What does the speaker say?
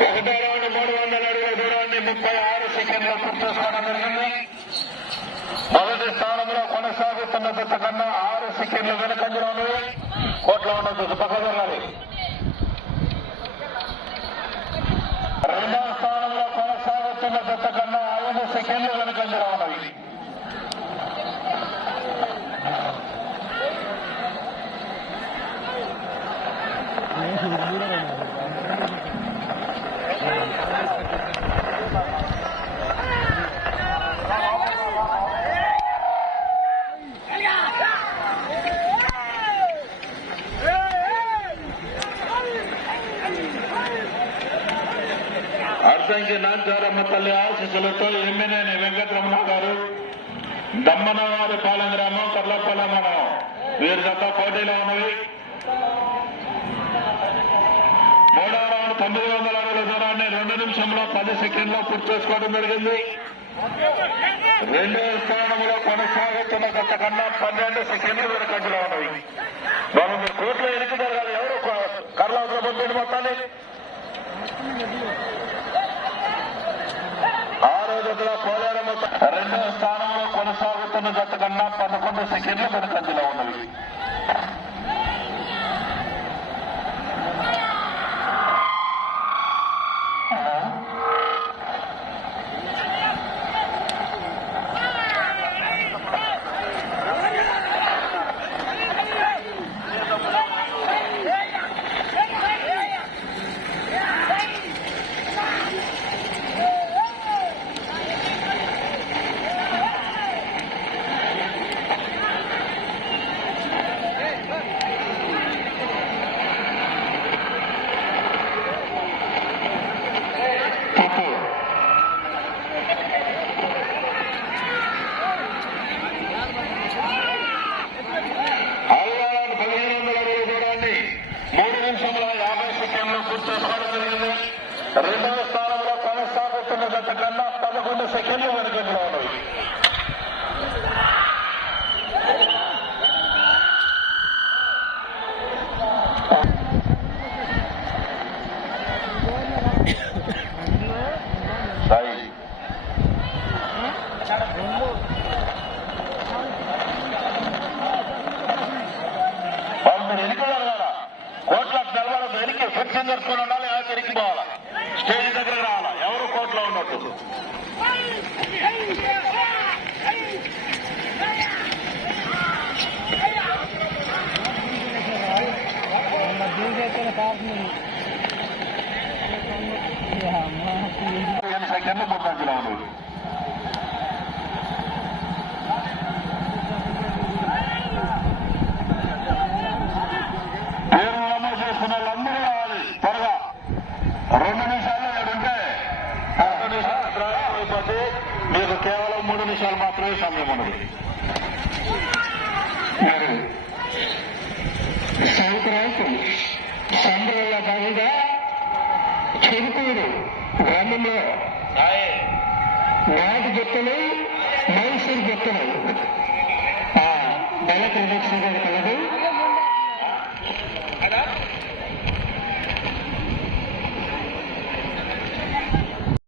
ఒకటో రౌండ్ మూడు వందల అడుగుల దూరాన్ని ముప్పై ఆరు సెకండ్లు పూర్తి చేసుకోవడం జరిగింది మొదటి స్థానంలో కొనసాగుతున్న జత కన్నా ఆరు సెకండ్లు వెనకంజలో కోట్ల ఉన్న జత పక్క జరగాలి రెండవ స్థానంలో కొనసాగుతున్న జత కన్నా ఐదు సెకండ్లు వెనకంజలో ఉన్నవి అర్ధంకి నాంచారమ్మ తల్లి ఆశీస్సులతో ఎమ్మెనేని వెంకటరమణ గారు దమ్మనవారి పాలెం గ్రామం కర్లపాలెం మండలం వీరి గత పోటీలో ఉన్నవి. మూడవ రౌండ్ తొమ్మిది వందల అడుగుల దూరాన్ని రెండు నిమిషంలో పది సెకండ్లో పూర్తి చేసుకోవడం జరిగింది. రెండవ స్థానంలో కొనసాగుతున్న గత కన్నా పన్నెండు సెకండ్లు వెనకంజలో ఉన్నవి. మనం మీరు కోర్టులో ఎన్నిక జరగాలి. ఎవరు కర్లావతల పొందండి మొత్తాన్ని? ఆరో జతలో పోలేరమ్మ రెండవ స్థానంలో కొనసాగుతున్న జత కన్నా పదకొండు సెకండ్లు వెనకంజలో ఉన్నవి తప్పు అల్లాలను పదిహేను వందల అడుగుల దూరాన్ని మూడు నిమిషముల యాభై సెకండ్లు జరిగింది రెండవ స్థానంలో కొనసాగుతున్న గత కన్నా పదకొండు సెకండ్లు ఫిక్సింగ్ చేసుకుని ఉండాలి ఎవరికి ఎనికి పోవాలా? స్టేజ్ దగ్గర రావాలా? ఎవరు కోర్టులో ఉన్నట్టు? సెకండ్లు ముందంజలో ఉన్నది నిమిషాలు మాత్రమే సమయం ఉన్నది. సంక్రాంతి సంబరంలో భాగంగా చెరుకూరు గ్రామంలో నాటి జట్టులు మైసూరు జట్టులు. ఆ బల ప్రదర్శన కలదు.